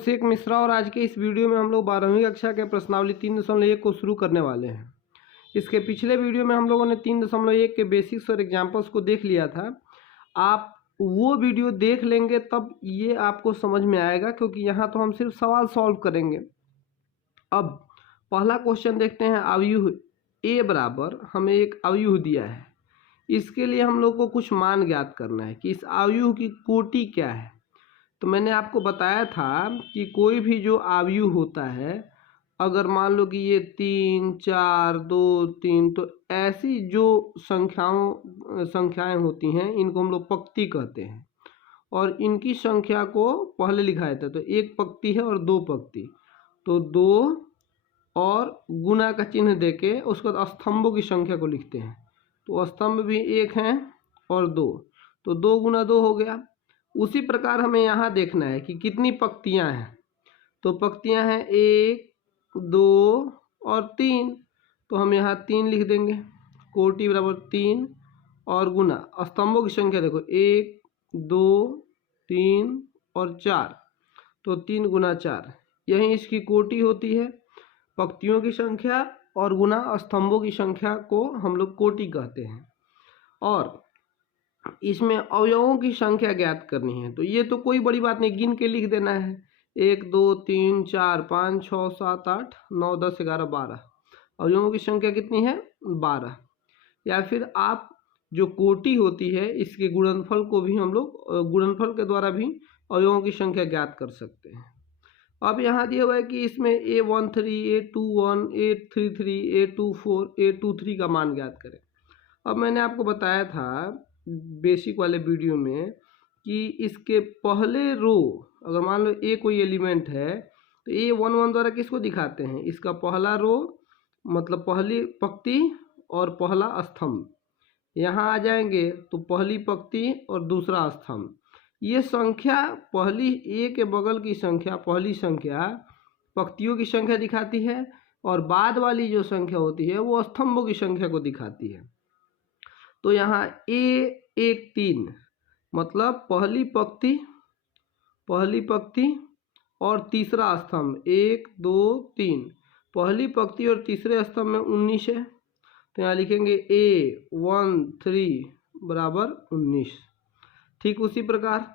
अभिषेक मिश्रा और आज के इस वीडियो में हम लोग 12वीं कक्षा के प्रश्नावली 3.1 को शुरू करने वाले हैं। इसके पिछले वीडियो में हम लोगों ने 3.1 के बेसिक्स और एग्जाम्पल्स को देख लिया था। आप वो वीडियो देख लेंगे तब ये आपको समझ में आएगा, क्योंकि यहाँ तो हम सिर्फ सवाल सॉल्व करेंगे। अब पहला क्वेश्चन देखते हैं। अवयव ए बराबर हमें एक अवयव दिया है, इसके लिए हम लोग को कुछ मान ज्ञात करना है कि इस अवयव की कोटि क्या है। तो मैंने आपको बताया था कि कोई भी जो अवयव होता है, अगर मान लो कि ये 3, 4, 2, 3, तो ऐसी जो संख्याएं होती हैं इनको हम लोग पंक्ति कहते हैं और इनकी संख्या को पहले लिखा जाता है। तो एक पंक्ति है और दो पंक्ति, तो 2 और गुना का चिन्ह देके उसके बाद स्तंभों की संख्या को लिखते हैं। तो स्तंभ भी 1 है और 2, तो 2 गुना 2 हो गया। उसी प्रकार हमें यहाँ देखना है कि कितनी पंक्तियाँ हैं। तो पंक्तियाँ हैं 1, 2 और 3, तो हम यहाँ 3 लिख देंगे। कोटि बराबर 3 और गुना स्तंभों की संख्या देखो 1, 2, 3 और 4, तो 3 गुना 4, यही इसकी कोटि होती है। पंक्तियों की संख्या और गुना स्तंभों की संख्या को हम लोग कोटि कहते हैं। और इसमें अवयवों की संख्या ज्ञात करनी है, तो ये तो कोई बड़ी बात नहीं, गिन के लिख देना है। 1, 2, 3, 4, 5, 6, 7, 8, 9, 10, 11, 12, अवयवों की संख्या कितनी है? 12। या फिर आप जो कोटि होती है इसके गुणनफल को भी हम लोग गुणनफल के द्वारा भी अवयवों की संख्या ज्ञात कर सकते हैं। अब यहाँ दिया हुआ है कि इसमें A13, A21, A33, A24, A23 का मान ज्ञात करें। अब मैंने आपको बताया था बेसिक वाले वीडियो में कि इसके पहले रो, अगर मान लो ए कोई एलिमेंट है तो A11 द्वारा किसको दिखाते हैं? इसका पहला रो मतलब पहली पंक्ति और पहला स्तंभ। यहाँ आ जाएंगे तो पहली पंक्ति और दूसरा स्तंभ। ये संख्या पहली ए के बगल की संख्या, पहली संख्या पंक्तियों की संख्या दिखाती है और बाद वाली जो संख्या होती है वो स्तंभों की संख्या को दिखाती है। तो यहाँ A13 मतलब पहली पंक्ति और तीसरा स्तंभ 1, 2, 3, पहली पंक्ति और तीसरे स्तंभ में 19 है, तो यहाँ लिखेंगे A13 बराबर 19। ठीक उसी प्रकार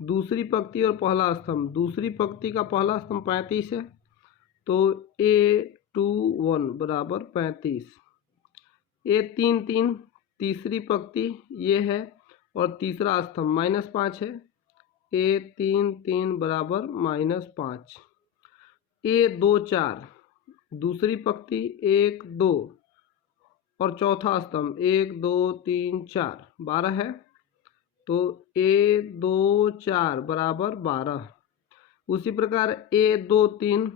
दूसरी पंक्ति और पहला स्तंभ, दूसरी पंक्ति का पहला स्तंभ 35 है, तो A21 बराबर 35। A33 तीसरी पंक्ति ये है और तीसरा स्तंभ -5 है, A33 बराबर -5। A24 दूसरी पंक्ति 1, 2 और चौथा स्तंभ 1, 2, 3, 4, 12 है, तो A24 बराबर 12। उसी प्रकार A23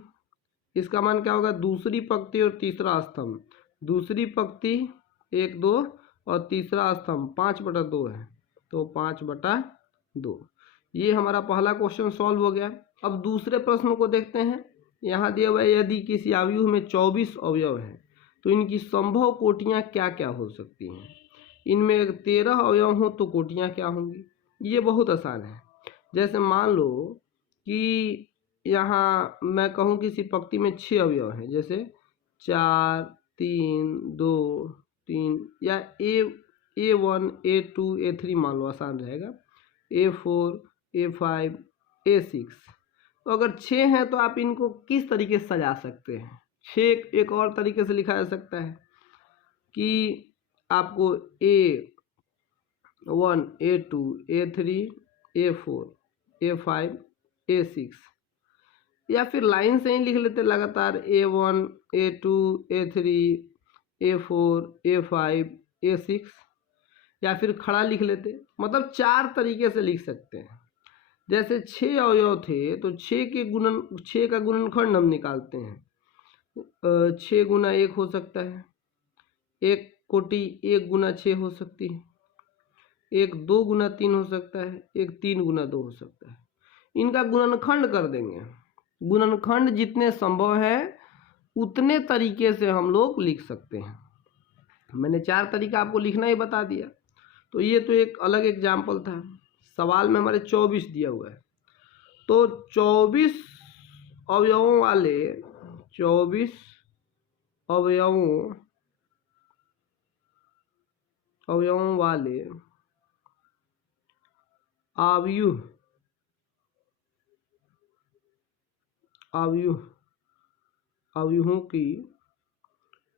इसका मान क्या होगा? दूसरी पंक्ति और तीसरा स्तंभ, दूसरी पंक्ति 1, 2 और तीसरा स्तंभ 5/2 है, तो 5/2। ये हमारा पहला क्वेश्चन सॉल्व हो गया। अब दूसरे प्रश्न को देखते हैं। यहाँ दिया हुआ है यदि किसी अवयव में 24 अवयव हैं तो इनकी संभव कोटियाँ क्या क्या हो सकती हैं? इनमें 13 अवयव हों तो कोटियाँ क्या होंगी? ये बहुत आसान है। जैसे मान लो कि यहाँ मैं कहूँ किसी पंक्ति में 6 अवयव हैं, जैसे 4, 3, 2, 3, या A1, A2, A3 मान लो, आसान रहेगा, A4, A5, A6। तो अगर 6 हैं तो आप इनको किस तरीके से सजा सकते हैं? 6 एक और तरीके से लिखा जा सकता है कि आपको A1, A2, A3, A4, A5, A6, या फिर लाइन से ही लिख लेते लगातार A1, A2, A3, A4, A5, A6, या फिर खड़ा लिख लेते। मतलब 4 तरीके से लिख सकते हैं। जैसे 6 अवयव थे तो 6 का गुणनखंड हम निकालते हैं। 6 गुना 1 हो सकता है, एक कोटि 1 गुना 6 हो सकती है, एक 2 गुना 3 हो सकता है, एक 3 गुना 2 हो सकता है। इनका गुणनखंड कर देंगे। गुणनखंड जितने संभव है उतने तरीके से हम लोग लिख सकते हैं। मैंने 4 तरीका आपको लिखना ही बता दिया। तो ये तो एक अलग एग्जाम्पल था। सवाल में हमारे 24 दिया हुआ है, तो 24 अवयवों वाले 24 अवयवों वाले अवयवों की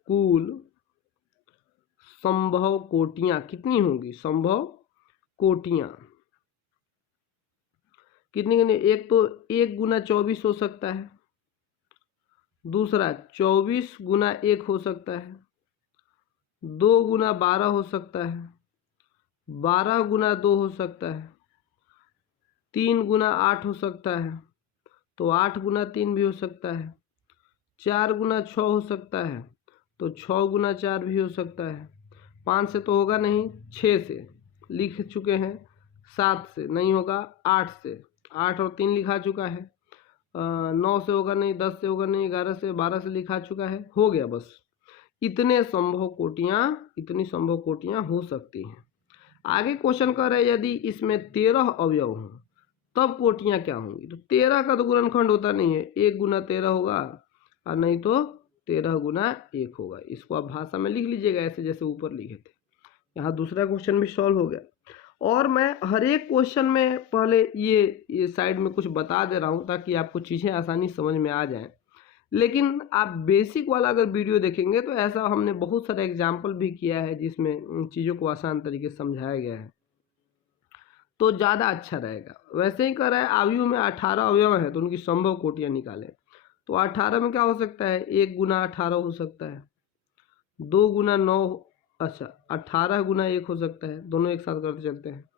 कुल संभव कोटियां कितनी होंगी? संभव कोटियां कितनी? एक तो 1 गुना 24 हो सकता है, दूसरा 24 गुना 1 हो सकता है, 2 गुना 12 हो सकता है, 12 गुना 2 हो सकता है, 3 गुना 8 हो सकता है, तो 8 गुना 3 भी हो सकता है, 4 गुना 6 हो सकता है, तो 6 गुना 4 भी हो सकता है, 5 से तो होगा नहीं, 6 से लिख चुके हैं, 7 से नहीं होगा, 8 से, 8 और 3 लिखा चुका है, 9 से होगा नहीं, 10 से होगा नहीं, 11 से, 12 से लिखा चुका है, हो गया बस। इतनी संभव कोटियां हो सकती हैं। आगे क्वेश्चन कर रहे हैं यदि इसमें 13 अवयव हों तब कोटियां क्या होंगी? तो 13 का तो गुणनखंड होता नहीं है, 1 गुना 13 होगा और नहीं तो 13 गुना 1 होगा। इसको आप भाषा में लिख लीजिएगा ऐसे जैसे ऊपर लिखे थे। यहाँ दूसरा क्वेश्चन भी सॉल्व हो गया। और मैं हर एक क्वेश्चन में पहले ये साइड में कुछ बता दे रहा हूँ ताकि आपको चीज़ें आसानी समझ में आ जाएं। लेकिन आप बेसिक वाला अगर वीडियो देखेंगे तो ऐसा हमने बहुत सारे एग्जाम्पल भी किया है जिसमें चीज़ों को आसान तरीके से समझाया गया है, तो ज़्यादा अच्छा रहेगा। वैसे ही कर रहा है, आयु में 18 अवयव है तो उनकी संभव कोटियाँ निकालें। तो 18 में क्या हो सकता है? 1 गुना 18 हो सकता है, 2 गुना 9, अच्छा 18 गुना 1 हो सकता है, दोनों एक साथ करते चलते हैं,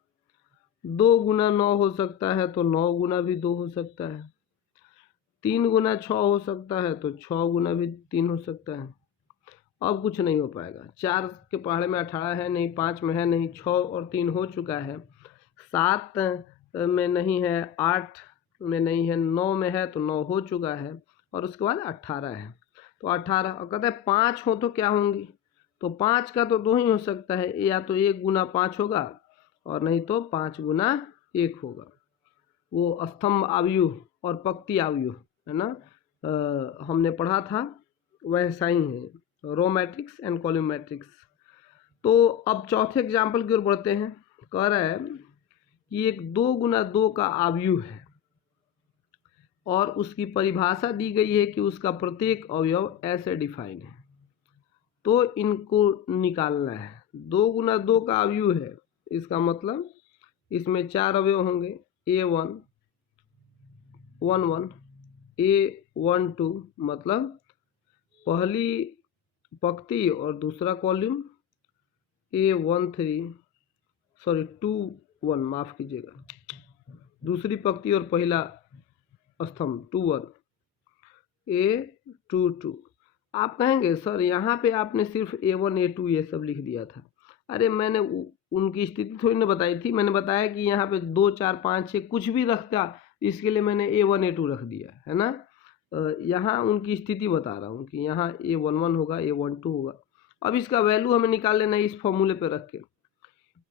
2 गुना 9 हो सकता है तो 9 गुना भी 2 हो सकता है, 3 गुना 6 हो सकता है तो 6 गुना भी 3 हो सकता है। अब कुछ नहीं हो पाएगा, 4 के पहाड़े में 18 है नहीं, 5 में है नहीं, 6 और 3 हो चुका है, 7 में नहीं है, 8 में नहीं है, 9 में है तो 9 हो चुका है और उसके बाद 18 है। तो 18 और कहते हैं 5 हो तो क्या होंगी? तो 5 का तो 2 ही हो सकता है, या तो 1 गुना 5 होगा और नहीं तो 5 गुना 1 होगा। वो स्तंभ आव्यूह और पंक्ति आव्यूह है ना, हमने पढ़ा था, वैसा ही है, row matrix and column matrix. तो अब चौथे एग्जाम्पल की ओर बढ़ते हैं। कह रहा है कि एक 2 गुना 2 का आव्यूह है और उसकी परिभाषा दी गई है कि उसका प्रत्येक अवयव ऐसे डिफाइन है, तो इनको निकालना है। 2 गुना 2 का आव्यूह है, इसका मतलब इसमें 4 अवयव होंगे, A1 1 1, A1 2 मतलब पहली पंक्ति और दूसरा कॉलम, A1 3 सॉरी 2 1, माफ़ कीजिएगा, दूसरी पंक्ति और पहला स्तंभ 2 1, A2 2। आप कहेंगे सर यहाँ पे आपने सिर्फ A1 A2 ये सब लिख दिया था। अरे मैंने उनकी स्थिति थोड़ी ना बताई थी, मैंने बताया कि यहाँ पे 2 4 5 6 कुछ भी रखता, इसके लिए मैंने A1 A2 रख दिया है ना। यहाँ उनकी स्थिति बता रहा हूँ कि यहाँ A11 होगा, A12 होगा। अब इसका वैल्यू हमें निकाल लेना है इस फॉर्मूले पे रख के।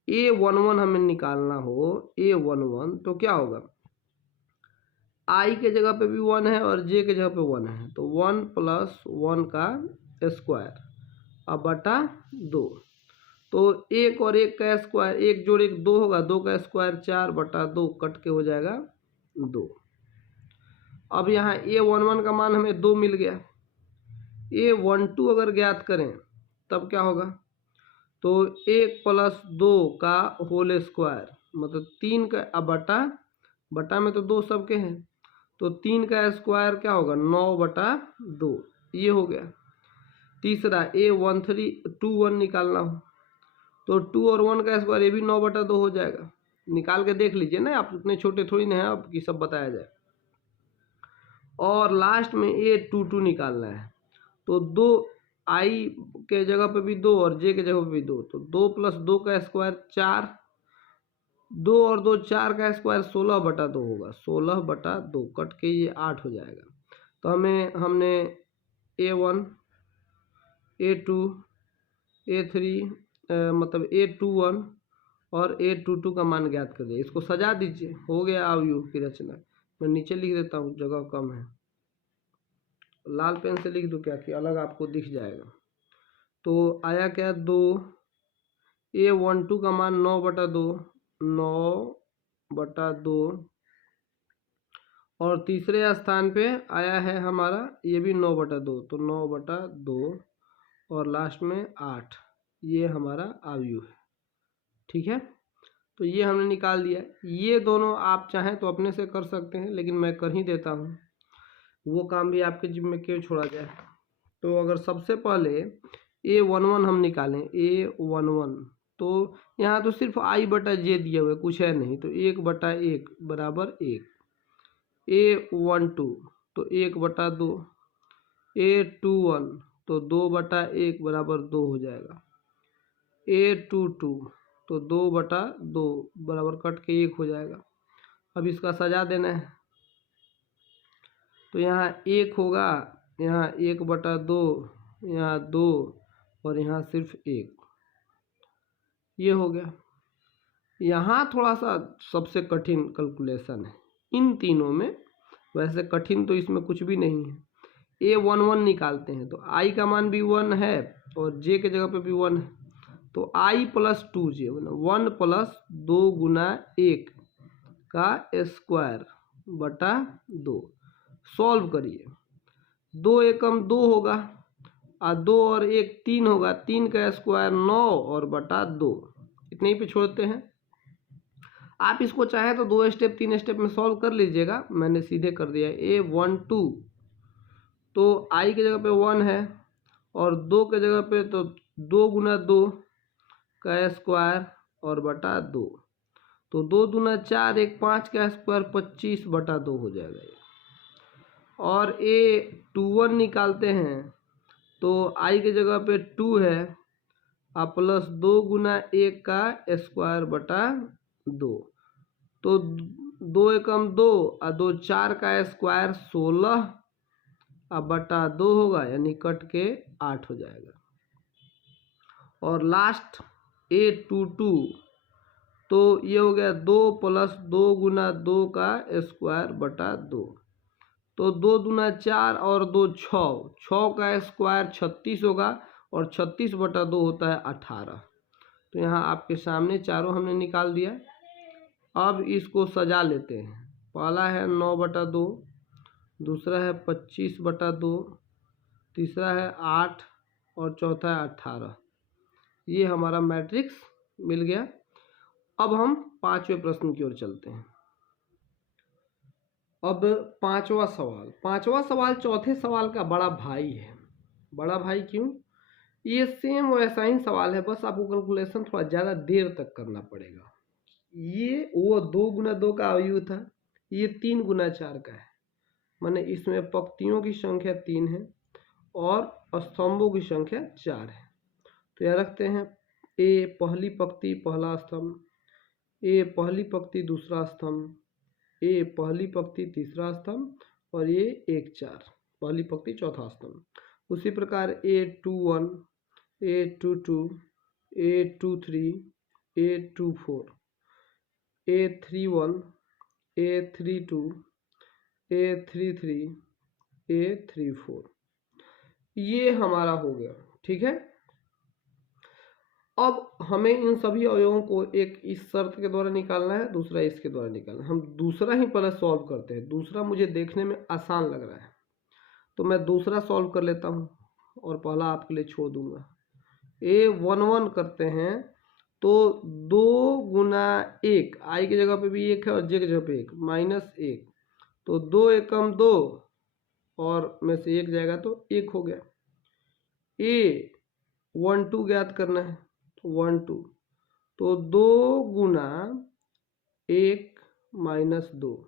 A11 हमें निकालना हो, A11 तो क्या होगा? I के जगह पे भी 1 है और J के जगह पे 1 है, तो 1 + 1 का स्क्वायर अब बटा 2, तो 1 और 1 का स्क्वायर, 1 जोड़ 1 2 होगा, 2 का स्क्वायर 4 बटा 2 कट के हो जाएगा 2। अब यहाँ A11 का मान हमें 2 मिल गया। A12 अगर ज्ञात करें तब क्या होगा? तो 1 + 2 का होल स्क्वायर मतलब 3 का, अब बटा में तो 2 सबके हैं, तो 3 का स्क्वायर क्या होगा? 9 बटा 2, ये हो गया। तीसरा A13 2 1 निकालना हो तो 2 और 1 का स्क्वायर, ये भी 9 बटा 2 हो जाएगा। निकाल के देख लीजिए ना, आप उतने छोटे थोड़ी ना हैं अब कि सब बताया जाए। और लास्ट में A22 निकालना है, तो 2 I के जगह पे भी 2 और J के जगह पे भी 2, तो 2 + 2 का स्क्वायर 4, 2 और 2 4 का स्क्वायर 16 बटा 2 होगा, 16 बटा 2 कट के ये 8 हो जाएगा। तो हमने A1 A2 A3 मतलब A21 और A22 का मान ज्ञात कर दिया। इसको सजा दीजिए, हो गया आव्यूह की रचना। मैं नीचे लिख देता हूँ, जगह कम है। लाल पेन से लिख दूँ क्या कि अलग आपको दिख जाएगा। तो आया क्या 2, A12 का मान 9/2, 9/2, और तीसरे स्थान पे आया है हमारा ये भी 9/2, तो 9/2 और लास्ट में 8, ये हमारा आयु है। ठीक है, तो ये हमने निकाल दिया। ये दोनों आप चाहें तो अपने से कर सकते हैं, लेकिन मैं कर ही देता हूँ, वो काम भी आपके जिम्मे क्यों छोड़ा जाए। तो अगर सबसे पहले A11 हम निकालें, A11, तो यहाँ तो सिर्फ I/J दिए हुए, कुछ है नहीं, तो 1/1 बराबर 1। A12 तो 1/2, A21 तो 2/1 बराबर 2 हो जाएगा। A22 तो 2/2 बराबर कट के 1 हो जाएगा। अब इसका सजा देना है, तो यहाँ 1 होगा, यहाँ 1/2, यहाँ 2 और यहाँ सिर्फ 1, ये हो गया। यहाँ थोड़ा सा सबसे कठिन कैलकुलेशन है इन तीनों में, वैसे कठिन तो इसमें कुछ भी नहीं है। A11 निकालते हैं, तो I का मान भी 1 है और J के जगह पे भी 1 है, तो I + 2J 1 + 2 × 1 का स्क्वायर बटा 2। सॉल्व करिए, 2 एकम 2 होगा और 2 और 1 3 होगा, 3 का स्क्वायर 9 और बटा 2, इतने ही पे छोड़ते हैं। आप इसको चाहें तो 2 स्टेप 3 स्टेप में सॉल्व कर लीजिएगा, मैंने सीधे कर दिया। A12 तो I के जगह पे 1 है और 2 के जगह पे तो 2 × 2 का स्क्वायर और बटा 2, तो 2 दूना 4, 1 5 का स्क्वायर 25/2 हो जाएगा। और A21 निकालते हैं, तो I के जगह पे 2 है और प्लस 2 × 1 का स्क्वायर बटा 2, तो 2 एकम 2 और 2 4 का स्क्वायर 16 और बटा 2 होगा, यानी कट के 8 हो जाएगा। और लास्ट A22 तो ये हो गया 2 + 2 × 2 का स्क्वायर बटा 2, तो 2 दूना 4 और 2 6, 6 का स्क्वायर 36 होगा और 36/2 होता है 18। तो यहाँ आपके सामने चारों हमने निकाल दिया। अब इसको सजा लेते हैं, पहला है 9/2, दूसरा है 25/2, तीसरा है 8 और चौथा है 18। ये हमारा मैट्रिक्स मिल गया। अब हम 5वें प्रश्न की ओर चलते हैं। अब 5वां सवाल चौथे सवाल का बड़ा भाई है। बड़ा भाई क्यों? ये सेम वैसा ही सवाल है, बस आपको कैलकुलेशन थोड़ा ज़्यादा देर तक करना पड़ेगा। ये वो 2 × 2 का आयु था, ये 3 × 4 का है, माने इसमें पंक्तियों की संख्या 3 है और स्तंभों की संख्या 4 है। तो यह रखते हैं A पहली पंक्ति पहला स्तंभ, A पहली पंक्ति दूसरा स्तंभ, A पहली पंक्ति तीसरा स्तंभ और ये 1 4 पहली पंक्ति चौथा स्तंभ। उसी प्रकार A21, A22, A23, A24, A31, A32, A33, A34, ये हमारा हो गया। ठीक है, अब हमें इन सभी अवयवों को एक इस शर्त के द्वारा निकालना है, दूसरा इसके द्वारा निकालना है। हम दूसरा ही पहले सॉल्व करते हैं, दूसरा मुझे देखने में आसान लग रहा है, तो मैं दूसरा सॉल्व कर लेता हूँ और पहला आपके लिए छोड़ दूंगा। A11 करते हैं, तो 2 × 1, I की जगह पे भी 1 है और J की जगह पे 1, -1, तो 2 एकम 2 और में से 1 जाएगा तो 1 हो गया। A12 ज्ञात करना है, 12 तो 2 × 1 - 2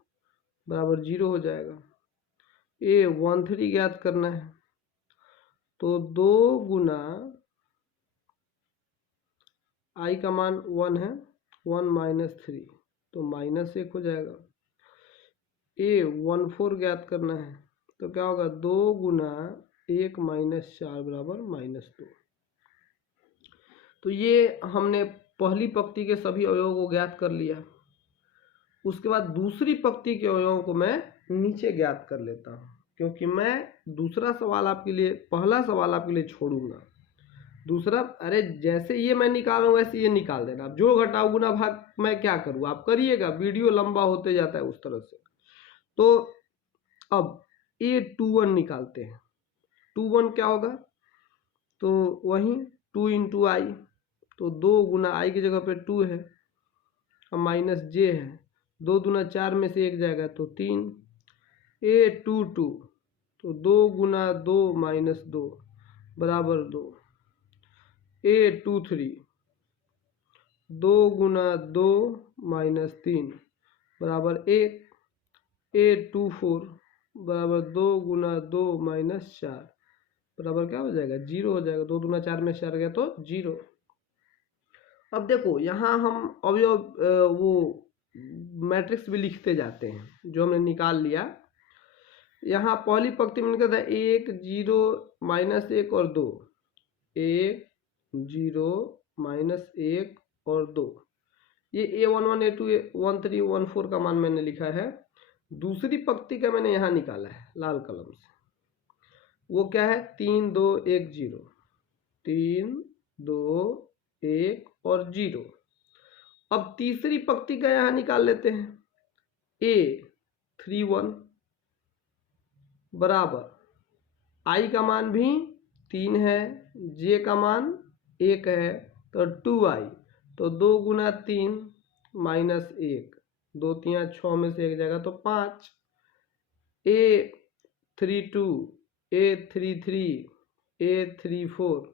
बराबर 0 हो जाएगा। A13 ज्ञात करना है, तो 2 × I का मान 1 है, 1 - 3 तो -1 हो जाएगा। A14 ज्ञात करना है, तो क्या होगा 2 × 1 - 4 बराबर -2। तो ये हमने पहली पंक्ति के सभी अवयवों को ज्ञात कर लिया। उसके बाद दूसरी पंक्ति के अवयवों को मैं नीचे ज्ञात कर लेता हूँ। क्योंकि मैं दूसरा सवाल आपके लिए, पहला सवाल आपके लिए छोड़ूंगा। दूसरा, अरे जैसे ये मैं निकाल रहा हूँ वैसे ये निकाल देना। आप जो घटाओ गुना भाग मैं क्या करूँ, आप करिएगा, वीडियो लंबा होते जाता है उस तरह से। तो अब A21 निकालते हैं। 21 क्या होगा, तो वही 2 इंटू आई, तो 2 गुना आई की जगह पे 2 है, अब माइनस जे है, 2 दूना 4 में से 1 जाएगा तो 3। A22, तो 2 गुना 2 माइनस 2 बराबर 2। A23, 2 गुना 2 माइनस 3 बराबर 1। A24 बराबर 2 गुना 2 माइनस 4 बराबर क्या हो जाएगा, 0 हो जाएगा। 2 दूना 4 में 4 गया तो 0। अब देखो यहाँ हम अवयव वो मैट्रिक्स भी लिखते जाते हैं जो हमने निकाल लिया। यहाँ पहली पंक्ति में लिखा था 1 0 माइनस 1 और 2, 1 0 माइनस 1 और 2। ये A11 A2 A13 A14 का मान मैंने लिखा है। दूसरी पंक्ति का मैंने यहाँ निकाला है लाल कलम से, वो क्या है, 3 2 1 0, 3 2 1 और 0। अब तीसरी पंक्ति का यहाँ निकाल लेते हैं, A31 बराबर आई का मान भी 3 है, जे का मान 1 है, तो 2i, तो 2 गुना 3 माइनस 1, 2 3 6 में से 1 जाएगा तो 5। A32 A33 A34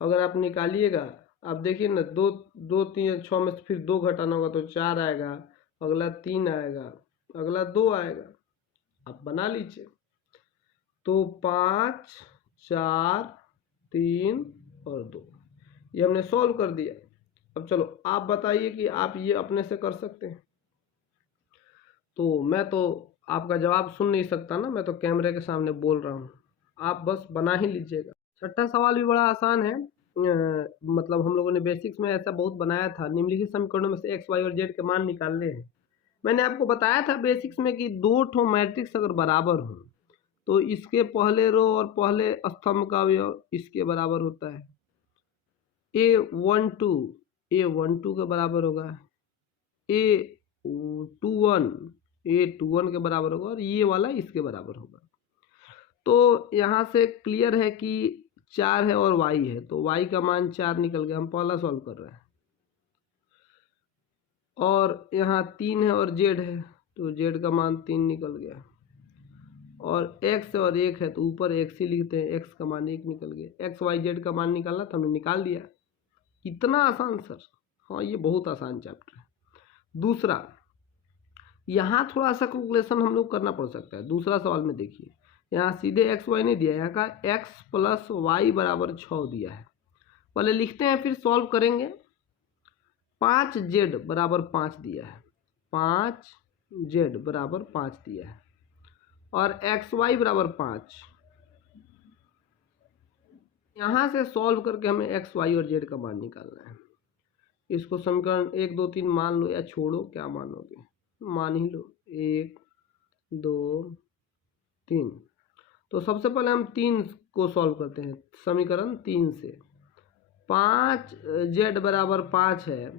अगर आप निकालिएगा, आप देखिए ना, 2 2 3 6 में से फिर 2 घटाना होगा तो 4 आएगा, अगला 3 आएगा, अगला 2 आएगा, आप बना लीजिए। तो 5 4 3 और 2, ये हमने सॉल्व कर दिया। अब चलो आप बताइए कि आप ये अपने से कर सकते हैं। तो मैं तो आपका जवाब सुन नहीं सकता ना, मैं तो कैमरे के सामने बोल रहा हूँ, आप बस बना ही लीजिएगा। छठा सवाल भी बड़ा आसान है। मतलब हम लोगों ने बेसिक्स में ऐसा बहुत बनाया था। निम्नलिखित समीकरणों में से एक्स वाई और जेड के मान निकालने हैं। मैंने आपको बताया था बेसिक्स में कि 2 ठो मैट्रिक्स अगर बराबर हो तो इसके पहले रो और पहले स्तंभ का अवयव इसके बराबर होता है। A12 के बराबर होगा, A21 के बराबर होगा, और ये वाला इसके बराबर होगा। तो यहाँ से क्लियर है कि 4 है और y है, तो y का मान 4 निकल गया। हम पहला सॉल्व कर रहे हैं। और यहाँ 3 है और z है, तो z का मान 3 निकल गया। और x और 1 है तो ऊपर x ही लिखते हैं, x का मान 1 निकल गया। x y z का मान निकालना था, हमने निकाल दिया। इतना आसान सर? हाँ, ये बहुत आसान चैप्टर है। दूसरा, यहाँ थोड़ा सा कैलकुलेशन हम लोग करना पड़ सकता है। दूसरा सवाल में देखिए, यहाँ सीधे एक्स वाई नहीं दिया, यहाँ का x प्लस वाई बराबर 6 दिया है। पहले लिखते हैं फिर सॉल्व करेंगे। 5z बराबर 5 दिया है, 5z बराबर 5 दिया है, और एक्स वाई बराबर 5। यहाँ से सॉल्व करके हमें एक्स वाई और जेड का मान निकालना है। इसको समीकरण 1 2 3 मान लो, या छोड़ो, क्या मानोगे, मान ही लो। 1 2 3। तो सबसे पहले हम 3 को सॉल्व करते हैं समीकरण 3 से। 5z बराबर 5 है,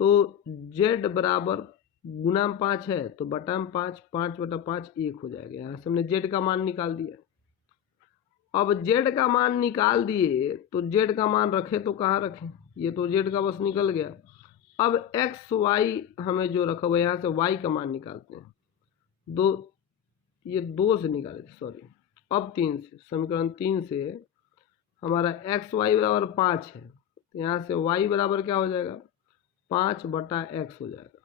तो z बराबर गुना में 5 है तो बटा में 5, 5 बटा 5 1 हो जाएगा। यहाँ से हमने z का मान निकाल दिया। अब z का मान निकाल दिए तो z का मान रखे तो कहाँ रखें, ये तो z का बस निकल गया। अब x y हमें जो रखा हुआ है, यहाँ से y का मान निकालते हैं। ये 2 से निकाले, सॉरी, अब 3 से, समीकरण 3 से हमारा एक्स वाई बराबर 5 है, तो यहाँ से y बराबर क्या हो जाएगा, 5 बटा x हो जाएगा।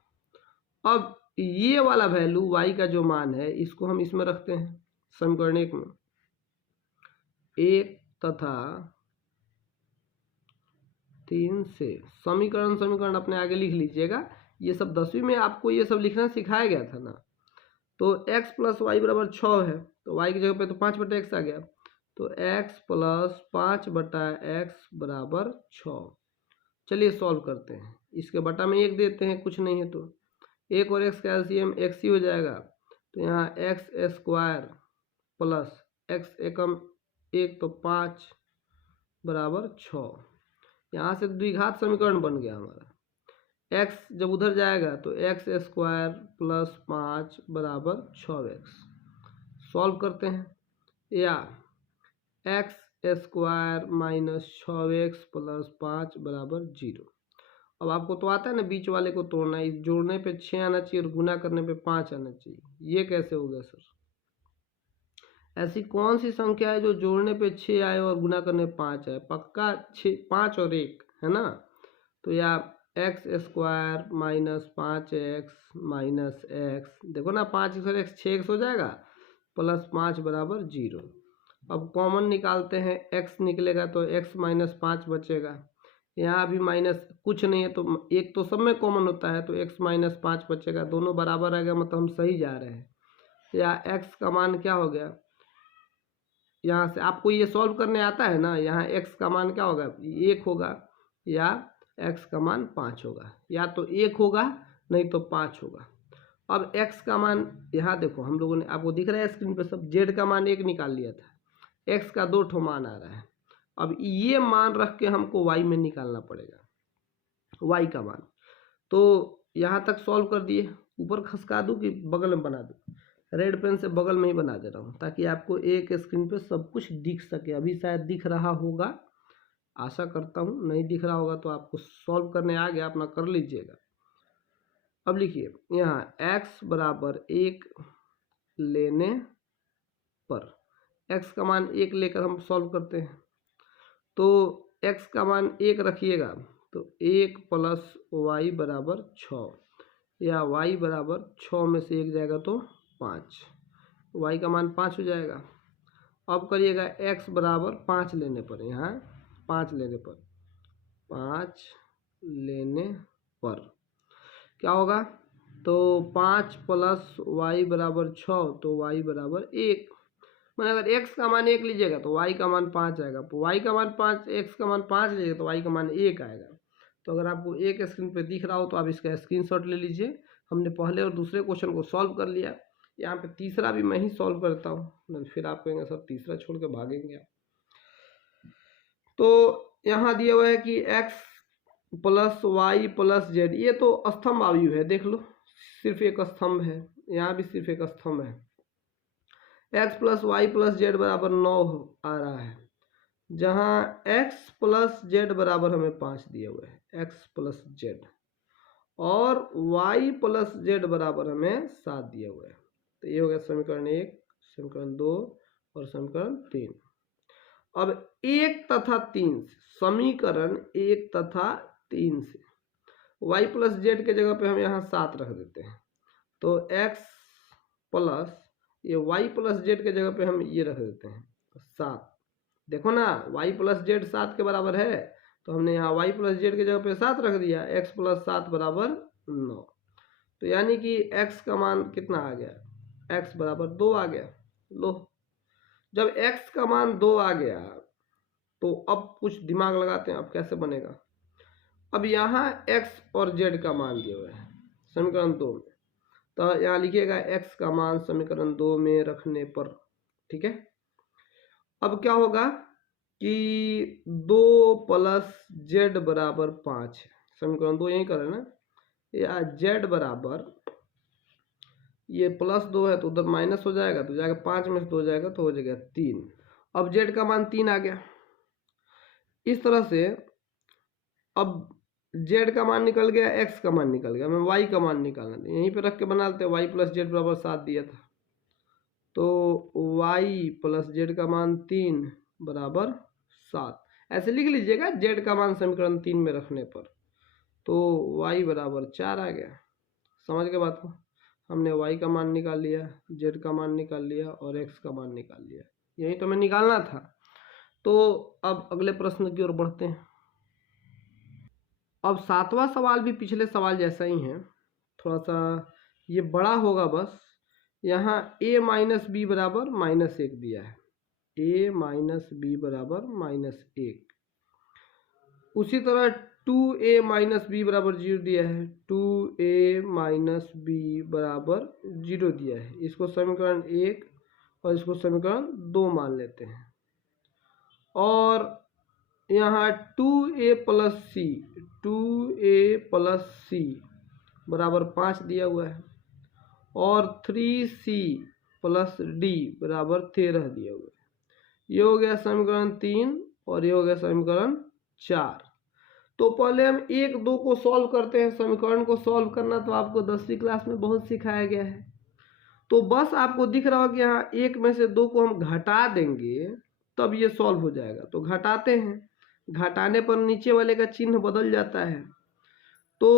अब ये वाला वैल्यू y का जो मान है, इसको हम इसमें रखते हैं समीकरण 1 में। 1 तथा 3 से समीकरण अपने आगे लिख लीजिएगा। ये सब 10वीं में आपको ये सब लिखना सिखाया गया था ना। तो x प्लस वाई बराबर 6 है, तो y की जगह पे तो 5 बटा x आ गया, तो x प्लस 5 बटा x बराबर 6। चलिए सॉल्व करते हैं। इसके बटा में 1 देते हैं, कुछ नहीं है तो 1 और x का एलसीएम x ही हो जाएगा, तो यहाँ x स्क्वायर प्लस एक्स एकम 1 तो 5 बराबर 6। यहाँ से द्विघात समीकरण बन गया हमारा। x जब उधर जाएगा तो एक्स स्क्वायर प्लस 5 बराबर 6x। सॉल्व करते हैं, या x square minus 6x plus 5 बराबर 0। अब आपको तो आता है ना बीच वाले को तोड़ना, इस जोड़ने पे 6 आना चाहिए और गुना करने पे 5 आना चाहिए। ये कैसे हो गया सर? ऐसी कौन सी संख्या है जो जोड़ने पे 6 आए और गुना करने पे 5 आए? पक्का 6, 5 और 1 है ना। तो या x square minus 5x minus x, देखो ना 5 और एक्स 6x हो जाएगा, प्लस 5 बराबर 0। अब कॉमन निकालते हैं, x निकलेगा तो x माइनस 5 बचेगा। यहाँ भी माइनस कुछ नहीं है तो एक तो सब में कॉमन होता है, तो x माइनस 5 बचेगा। दोनों बराबर आ गया, मतलब हम सही जा रहे हैं। या x का मान क्या हो गया, यहाँ से आपको ये सॉल्व करने आता है ना, यहाँ x का मान क्या होगा, 1 होगा, या x का मान 5 होगा, या तो 1 होगा नहीं तो 5 होगा। अब x का मान यहाँ देखो, हम लोगों ने, आपको दिख रहा है स्क्रीन पे सब, z का मान 1 निकाल लिया था, x का 2 ठो मान आ रहा है। अब ये मान रख के हमको y में निकालना पड़ेगा, y का मान। तो यहाँ तक सॉल्व कर दिए, ऊपर खसका दूँ कि बगल में बना दूँ? रेड पेन से बगल में ही बना दे रहा हूँ ताकि आपको एक स्क्रीन पे सब कुछ दिख सके। अभी शायद दिख रहा होगा, आशा करता हूँ। नहीं दिख रहा होगा तो आपको सॉल्व करने आ गया, अपना कर लीजिएगा। अब लिखिए यहाँ x बराबर 1 लेने पर, x का मान 1 लेकर हम सॉल्व करते हैं। तो x का मान 1 रखिएगा तो 1 प्लस वाई बराबर 6, या y बराबर 6 में से 1 जाएगा तो 5, y का मान 5 हो जाएगा। अब करिएगा x बराबर 5 लेने पर, यहाँ 5 लेने पर, 5 लेने पर क्या होगा, तो 5 प्लस y बराबर 6, तो y बराबर 1। मैंने अगर x का मान 1 लीजिएगा तो y का मान 5 आएगा, तो y का मान 5, x का मान 5 लीजिएगा तो y का मान 1 आएगा। तो अगर आपको एक स्क्रीन पे दिख रहा हो तो आप इसका स्क्रीनशॉट ले लीजिए। हमने पहले और दूसरे क्वेश्चन को सॉल्व कर लिया, यहाँ पे तीसरा भी मैं ही सॉल्व करता हूँ, फिर आप कहेंगे सर तीसरा छोड़ के भागेंगे आप। तो यहाँ दिया हुआ है कि x plus Y plus Z, ये तो स्तंभ आयु है, देख लो सिर्फ एक स्तंभ है, यहाँ भी सिर्फ एक स्तंभ है। x plus Y plus Z बराबर 9 आ रहा है, जहाँ x प्लस जेड बराबर हमें 5 दिए हुए हैं, x प्लस जेड, और y प्लस जेड बराबर हमें 7 दिए हुए हैं। तो ये हो गया समीकरण 1, समीकरण 2 और समीकरण 3। अब 1 तथा 3 से, समीकरण 1 तथा 3 से y प्लस जेड के जगह पे हम यहाँ 7 रख देते हैं, तो x प्लस ये y प्लस जेड के जगह पे हम ये रख देते हैं 7। देखो ना y प्लस जेड 7 के बराबर है, तो हमने यहाँ y प्लस जेड के जगह पे 7 रख दिया, x प्लस 7 बराबर 9। तो यानी कि x का मान कितना आ गया, x बराबर 2 आ गया। लो, जब x का मान 2 आ गया तो अब कुछ दिमाग लगाते हैं, अब कैसे बनेगा। अब यहाँ x और z का मान दिया हुआ है समीकरण 2 में, तो यहाँ लिखिएगा x का मान समीकरण 2 में रखने पर, ठीक है। अब क्या होगा कि 2 प्लस जेड बराबर 5 है, समीकरण 2 यही कर रहे हैं ना, या z बराबर, ये प्लस 2 है तो उधर माइनस हो जाएगा, तो जाएगा 5 में से 2 जाएगा तो हो जाएगा 3। अब z का मान 3 आ गया। इस तरह से अब z का मान निकल गया, x का मान निकल गया, हमें y का मान निकालना था, यहीं पे रख के बना लेते हैं। y प्लस जेड बराबर 7 दिया था, तो y प्लस जेड का मान 3 बराबर 7, ऐसे लिख लीजिएगा z का मान समीकरण 3 में रखने पर, तो y बराबर 4 आ गया। समझ गए बात को, हमने y का मान निकाल लिया, z का मान निकाल लिया और x का मान निकाल लिया, यही तो हमें निकालना था। तो अब अगले प्रश्न की ओर बढ़ते हैं। अब 7वां सवाल भी पिछले सवाल जैसा ही है, थोड़ा सा ये बड़ा होगा बस। यहाँ a माइनस बी बराबर -1 दिया है, a माइनस बी बराबर -1। उसी तरह 2a माइनस बी बराबर 0 दिया है, 2a माइनस बी बराबर 0 दिया है। इसको समीकरण 1 और इसको समीकरण 2 मान लेते हैं। और यहाँ 2a प्लस सी बराबर 5 दिया हुआ है और 3c प्लस डी बराबर 13 दिया हुआ है। ये हो गया समीकरण 3 और ये हो गया समीकरण 4। तो पहले हम 1, 2 को सॉल्व करते हैं। समीकरण को सॉल्व करना तो आपको 10वीं क्लास में बहुत सिखाया गया है। तो बस आपको दिख रहा होगा कि यहाँ 1 में से 2 को हम घटा देंगे तब ये सॉल्व हो जाएगा। तो घटाते हैं, घटाने पर नीचे वाले का चिन्ह बदल जाता है। तो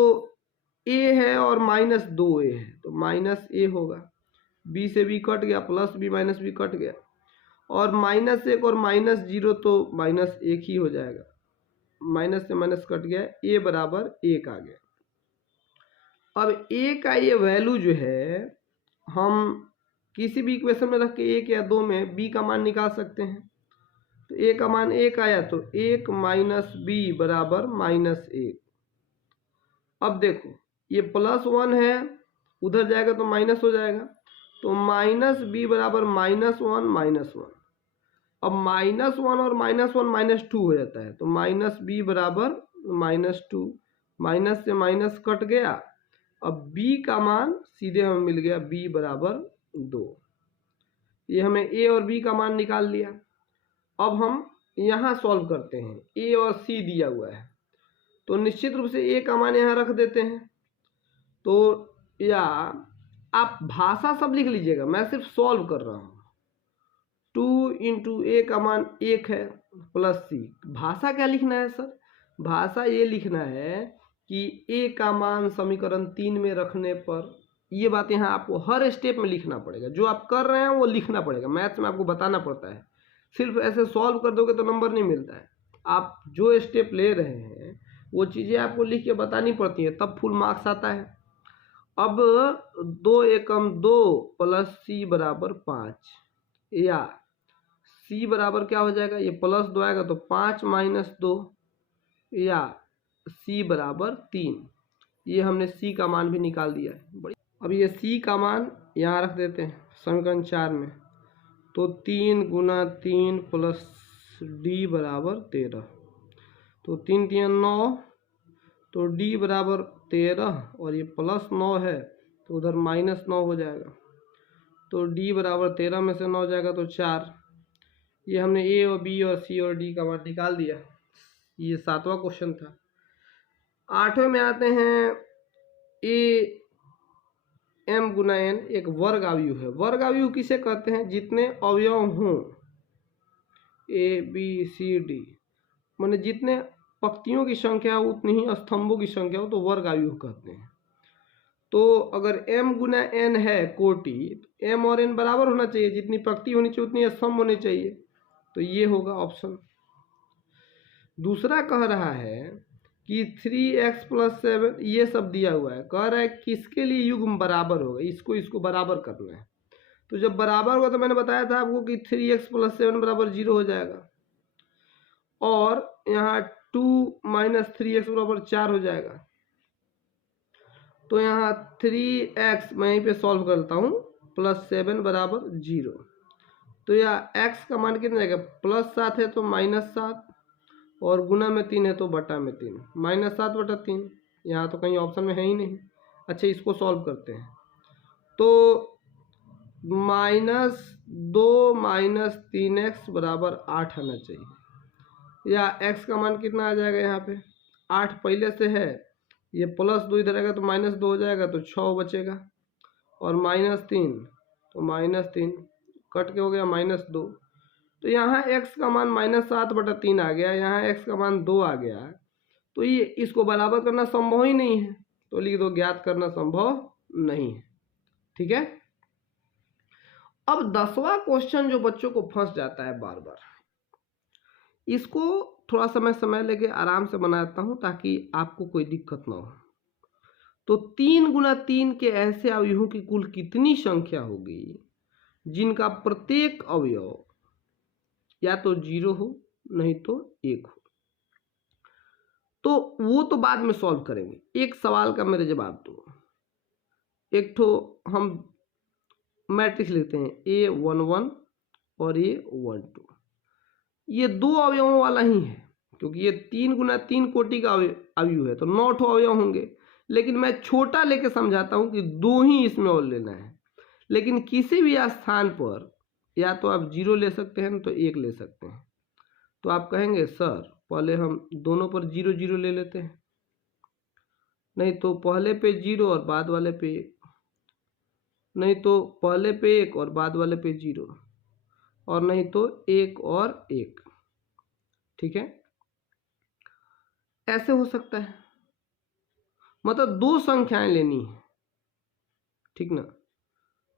a है और -2a है तो -a होगा, b से b कट गया, plus b minus b cut गया, और -1 और -0 तो -1 ही हो जाएगा, माइनस से माइनस कट गया, a बराबर 1 आ गया। अब a का ये वैल्यू जो है हम किसी भी इक्वेशन में रख के 1 या 2 में b का मान निकाल सकते हैं। तो a का मान 1 आया तो 1 माइनस b बराबर -1। अब देखो ये +1 है, उधर जाएगा तो माइनस हो जाएगा, तो -b बराबर -1 अब -1 और -1 -2 हो जाता है, तो -b बराबर -2, माइनस से माइनस कट गया। अब b का मान सीधे हमें मिल गया b बराबर 2। ये हमें a और b का मान निकाल लिया। अब हम यहाँ सॉल्व करते हैं। a और c दिया हुआ है तो निश्चित रूप से a का मान यहाँ रख देते हैं। तो या आप भाषा सब लिख लीजिएगा, मैं सिर्फ सॉल्व कर रहा हूँ। 2 इंटू a का मान 1 है प्लस c। भाषा क्या लिखना है सर? भाषा ये लिखना है कि a का मान समीकरण 3 में रखने पर, ये बात यहाँ आपको हर स्टेप में लिखना पड़ेगा। जो आप कर रहे हैं वो लिखना पड़ेगा। मैथ्स में आपको बताना पड़ता है, सिर्फ ऐसे सॉल्व कर दोगे तो नंबर नहीं मिलता है। आप जो स्टेप ले रहे हैं वो चीज़ें आपको लिख के बतानी पड़ती हैं, तब फुल मार्क्स आता है। अब 2 एकम 2 प्लस c बराबर 5, या c बराबर क्या हो जाएगा, ये +2 आएगा तो 5 माइनस 2, या c बराबर 3। ये हमने c का मान भी निकाल दिया है। अब ये c का मान यहाँ रख देते हैं समीकरण 4 में। तो 3 गुना 3 प्लस d बराबर 13, तो 3 3 9, तो d बराबर 13 और ये +9 है तो उधर -9 हो जाएगा। तो d बराबर 13 में से 9 जाएगा तो 4। ये हमने a और b और c और d का मान निकाल दिया। ये 7वां क्वेश्चन था। 8वें में आते हैं। a m गुना n एक वर्ग आयु है। वर्ग आयु किसे कहते हैं? जितने अवयव हों a b c d, माने जितने पंक्तियों की संख्या हो उतनी ही स्तंभों की संख्या हो तो वर्ग आयु कहते हैं। तो अगर m गुना n है कोटि, तो m और n बराबर होना चाहिए, जितनी पंक्ति होनी चाहिए उतनी स्तंभ होने चाहिए, तो ये होगा ऑप्शन। दूसरा कह रहा है कि 3x + 7, ये सब दिया हुआ है, कह रहा है किसके लिए युग्म बराबर होगा, इसको बराबर करना है। तो जब बराबर होगा तो मैंने बताया था आपको कि 3x + 7 बराबर 0 हो जाएगा, और यहाँ 2 - 3x बराबर 4 हो जाएगा। तो यहाँ 3x मैं यहीं पे सॉल्व करता हूँ, +7 बराबर 0। तो यह x का मान कितना जाएगा, +7 है तो -7, और गुना में 3 है तो बटा में 3, -7 बटा 3। यहाँ तो कहीं ऑप्शन में है ही नहीं। अच्छा, इसको सॉल्व करते हैं। तो -2 - 3x बराबर 8 आना चाहिए, या x का मान कितना आ जाएगा, यहाँ पे 8 पहले से है, ये +2 इधर आएगा तो -2 हो जाएगा तो 6 बचेगा, और -3 तो -3 कट के हो गया -2। तो यहाँ x का मान -7 बटा 3 आ गया, यहाँ x का मान 2 आ गया। तो ये इसको बराबर करना संभव ही नहीं है, तो लिख दो ज्ञात करना संभव नहीं है। ठीक है। अब 10वां क्वेश्चन जो बच्चों को फंस जाता है बार बार, इसको थोड़ा समय लेके आराम से बनाता हूं ताकि आपको कोई दिक्कत ना हो। तो 3 गुना 3 के ऐसे अवयवों की कुल कितनी संख्या होगी जिनका प्रत्येक अवयव या तो 0 हो नहीं तो 1 हो। तो वो तो बाद में सॉल्व करेंगे, एक सवाल का मेरे जवाब दो। एक तो हम मैट्रिक्स लिखते हैं A11 और A12। ये 2 अवयवों वाला ही है, क्योंकि ये 3 गुना 3 कोटि का अवयव है, तो 9 ठो अवयव होंगे। लेकिन मैं छोटा लेके समझाता हूँ कि 2 ही इसमें और लेना है। लेकिन किसी भी स्थान पर या तो आप 0 ले सकते हैं, तो 1 ले सकते हैं। तो आप कहेंगे सर पहले हम दोनों पर 0 0 ले लेते हैं, नहीं तो पहले पे 0 और बाद वाले पे 1, नहीं तो पहले पे 1 और बाद वाले पे 0, और नहीं तो 1 और 1। ठीक है, ऐसे हो सकता है। मतलब 2 संख्याएं लेनी है, ठीक ना।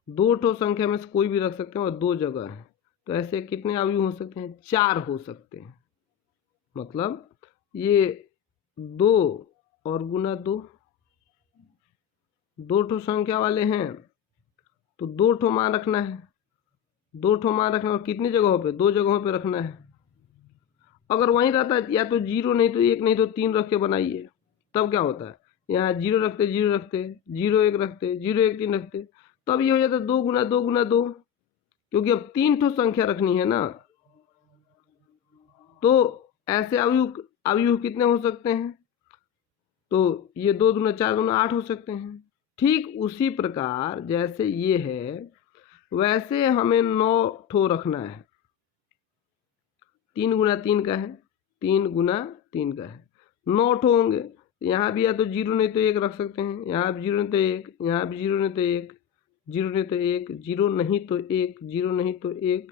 2 ठो संख्या में से कोई भी रख सकते हैं और 2 जगह है, तो ऐसे कितने अवयव हो सकते हैं? 4 हो सकते हैं। मतलब ये 2 और गुना 2, 2 ठो संख्या वाले हैं तो 2 ठो मान रखना है, 2 ठो मान रखना, और कितनी जगहों पे? 2 जगहों पे रखना है। अगर वहीं रहता है या तो 0 नहीं तो 1 नहीं तो 3 रख के बनाइए, तब क्या होता है? यहाँ 0 रखते 0 रखते 0 1 रखते 0 1 3 रखते, तब ये हो जाता है 2 गुना 2 गुना 2, क्योंकि अब 3 ठो संख्या रखनी है ना। तो ऐसे अवयव कितने हो सकते हैं? तो ये 2 दूना 4 दूना 8 हो सकते हैं। ठीक उसी प्रकार जैसे ये है, वैसे हमें 9 ठो रखना है। 3 गुना 3 का है, 3 गुना 3 का है, 9 ठो होंगे। यहाँ भी या तो 0 नहीं तो 1 रख सकते हैं, यहाँ भी 0 नहीं तो 1, यहाँ भी 0 नहीं तो 1, 0 नहीं तो 1, 0 नहीं तो 1, 0 नहीं तो 1,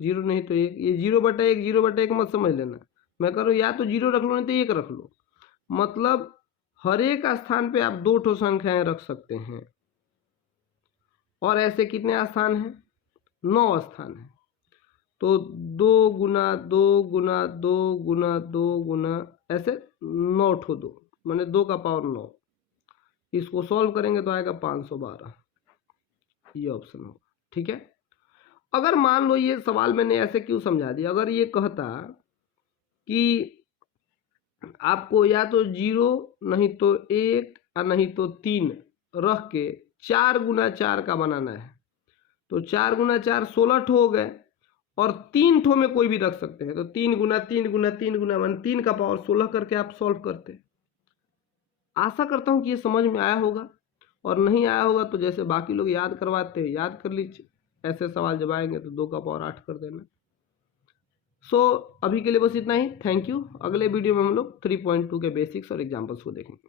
0 नहीं तो 1। ये 0/1 0/1 मत समझ लेना, मैं कह रहा हूँ या तो 0 रख लो नहीं तो 1 रख लो। मतलब हर एक स्थान पे आप 2 ठो संख्याएं रख सकते हैं। और ऐसे कितने स्थान हैं? 9 स्थान है। तो 2 गुना 2 गुना 2 गुना 2 गुना ऐसे 9 ठो 2, माने 2 का पावर 9। इसको सॉल्व करेंगे तो आएगा 512, ये ऑप्शन होगा। ठीक है, अगर मान लो ये सवाल मैंने ऐसे क्यों समझा दिया, अगर ये कहता कि आपको या तो 0 नहीं तो 1 और नहीं तो 3 रख के 4 गुना 4 का बनाना है, तो 4 गुना 4 16 ठो हो गए, और 3 ठो में कोई भी रख सकते हैं, तो 3 गुना 3 गुना 3 गुना मान 3 का पावर 16 करके आप सॉल्व करते। आशा करता हूँ कि ये समझ में आया होगा, और नहीं आया होगा तो जैसे बाकी लोग याद करवाते हैं याद कर लीजिए, ऐसे सवाल जब आएंगे तो 2 का पावर 8 कर देना। अभी के लिए बस इतना ही। Thank you. अगले वीडियो में हम लोग 3.2 के बेसिक्स और एग्जाम्पल्स को देखेंगे।